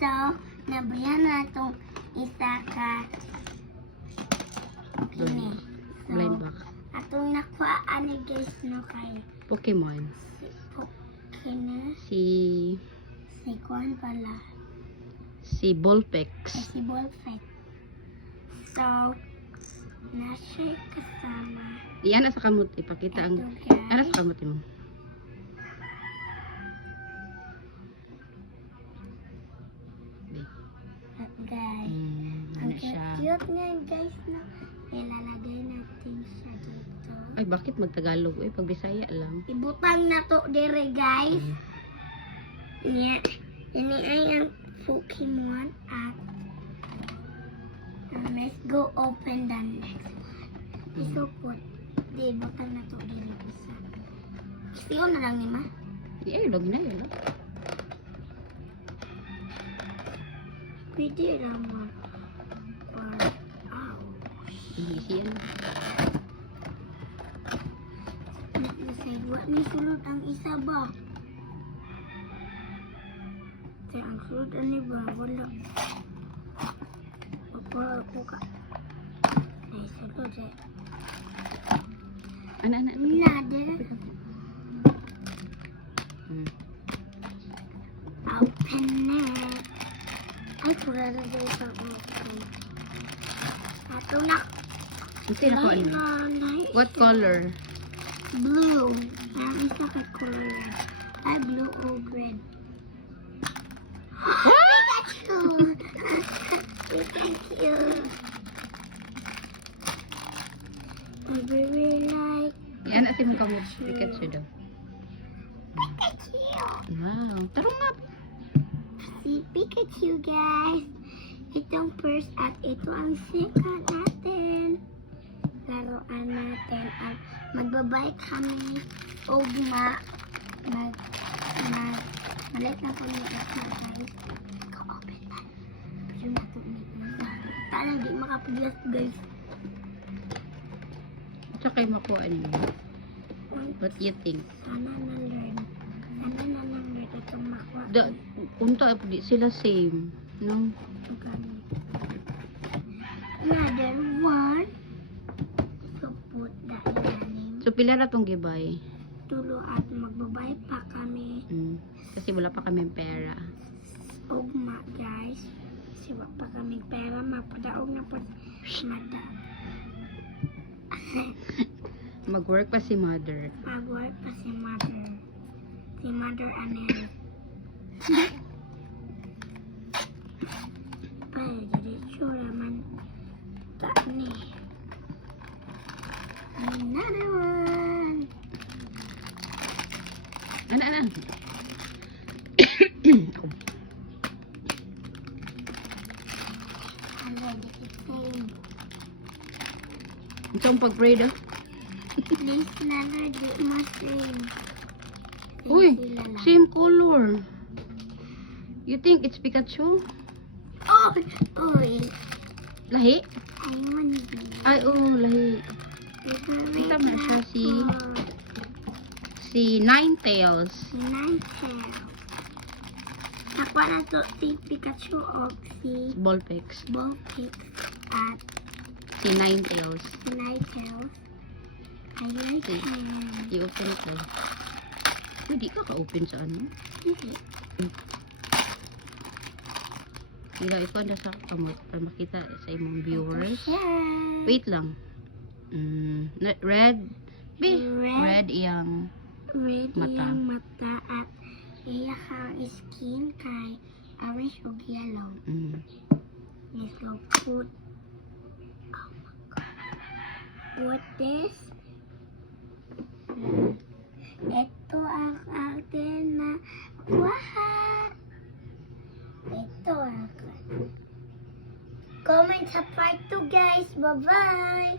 So, nabuyan na itong isa ka kini. So, Blind back. atong nakuhaan ni guys no kay Pokemon. kini Si Kuan pala. Vulpix. Si Wolfet. So, nasa kasama. Iyan sa kamot. Ipakita ang... Ito guys. Ano sa kamot mo? Guys. Ano Ang siya? cute nga guys na ilalagay natin siya dito. Ay, bakit magtagalog? Ay, pag Bisaya lang. Ibutang na to dire guys. Nya, ini ay ang Pokemon at let's go open the next one. Isukot. Di, butang na to dire isa. Siyo na lang ni ma. Ay, log na yun. Pwede naman. Or, Easy yan. Nasagwa ni sulod ang isa ba? Kaya ang sulod ani ba? Wala. Papa ako ka. Ay, sulod eh. Ano? Nada. Open it. Ay, pura na dito sa open. Ato na. Ito na ko ano. What color? Blue. Ang isa ka color. Ay, blue or red. Pikachu! Pikachu! I really like Yan na si mong kamot. Pikachu daw. Pikachu! Wow. Tarong nga. Si Pikachu, guys. Itong first at ito ang second natin. Laruan natin. At magbabay kami. Malit na po niya ito, guys. Ka-open na. Pero na ito niya. Parang di makapaglas, guys. Ito kayo makuha niyo. What do you think? Sana na-learn. Sana na-learn itong makuha. Unta, di sila same. No? Another one. So, put that ilalim. So, pila na tong gibay? Tulo at magbabay pa kami. Kasi wala pa kami pera. Ugma, guys. Kasi wala pa kami pera. Mapadaog na po. Mata. Mag-work pa si mother. Mag-work pa si mother. Si mother Anel. Pero diretso naman. Tani. Another one. Ano? Ito ang pag-pray daw. Please never do my same. Uy, same color. You think it's Pikachu? Oh! Uy! Lahi? I want to. Ay, lahi. Kita na siya si Ninetales. Si Ninetales. Nakuha na to si Pikachu o si Vulpix. Vulpix at Si Ninetales. si Ninetales. I like Okay. him. I-open ko. Uy, di ka ka-open sa ano? Hindi. Ilaw, ikaw na sa kamot para makita sa imong viewers. Yeah. Wait lang. Red. Red. Red iyang Red mata. yung mata at iya kang skin kay orange o yellow. Let's go put. Oh my God. Put this. Ito ang akin na kuha. Ito ang akin. Comment sa part 2 guys. Bye-bye.